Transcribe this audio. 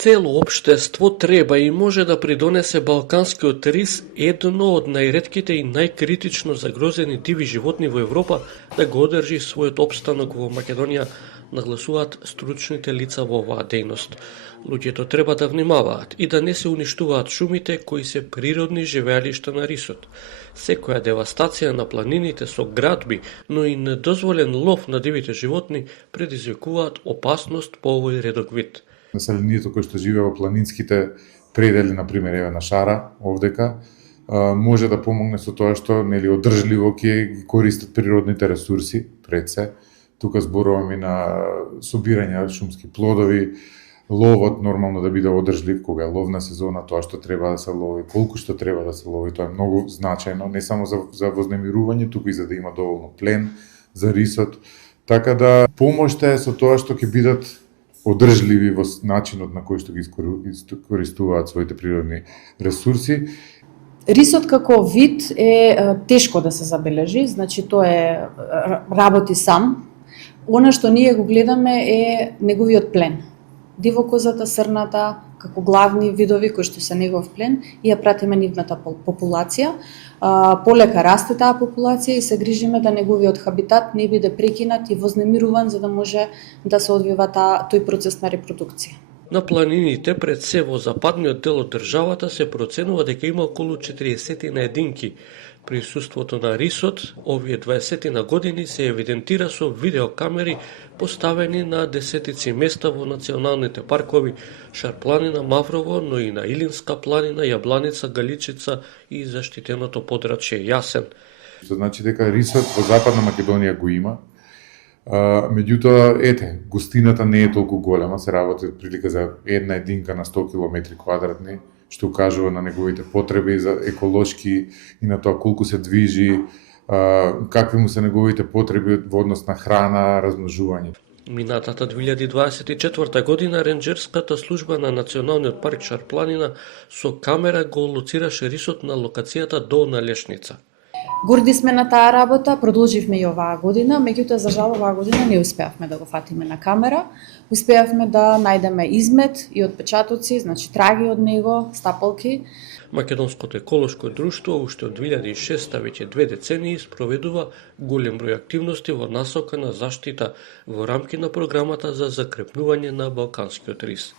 Цело општество треба и може да придонесе балканскиот рис, едно од најретките и најкритично загрозени диви животни во Европа, да го одржи својот опстанок во Македонија, нагласуваат стручните лица во оваа дејност. Луѓето треба да внимаваат и да не се уништуваат шумите кои се природни живеалишта на рисот. Секоја девастација на планините со градби, но и недозволен лов на дивите животни предизвикуваат опасност по овој редок вид. Населението кој што живее во планинските предели, например, еве на Шара, овдека, може да помогне со тоа што одржливо ќе ги користат природните ресурси, пред се. Тука зборуваме на собирање шумски плодови, ловот нормално да биде одржлив, кога е ловна сезона, тоа што треба да се лови, колку што треба да се лови, тоа е многу значајно, не само за вознемирување, туку и за да има доволно плен за рисот. Така да помошта е со тоа што ќе бидат одржливи во начинот на кој што ги користуваат своите природни ресурси. Рисот како вид е тешко да се забележи, значи тоа е работи сам. Она што ние го гледаме е неговиот плен. Дивокозата, срната, како главни видови кои што се негов плен, и ја пратиме нивната популација. Полека расте таа популација и се грижиме да неговиот хабитат не биде прекинат и вознемируван за да може да се одвива тој процес на репродукција. На планините пред се во западниот дел од државата се проценува дека има околу 40 единки. Присуството на рисот овие 20 години се евидентира со видеокамери поставени на десетици места во националните паркови Шарпланина, Маврово, но и на Илинска планина, Јабланица, Галичица и заштитеното подрачје Јасен. Што значи дека рисот во Западна Македонија го има. Меѓутоа, густината не е толку голема, се работи прилика за една единка на 100 км квадратни, што укажува на неговите потреби за еколошки и на тоа колку се движи, какви му се неговите потреби во однос на храна, размножување. Минатата 2024 година ренџерската служба на Националниот парк Шарпланина со камера го лоцираше рисот на локацијата Долна Лешница. Горди сме на таа работа, продолживме и оваа година, меѓутоа за жал оваа година не успеавме да го фатиме на камера. Успеавме да најдеме измет и отпечатоци, значи траги од него, стапалки. Македонското еколошко друштво уште од 2006, веќе 2 децении, спроведува голем број активности во насока на заштита во рамки на програмата за закрепнување на балканскиот рис.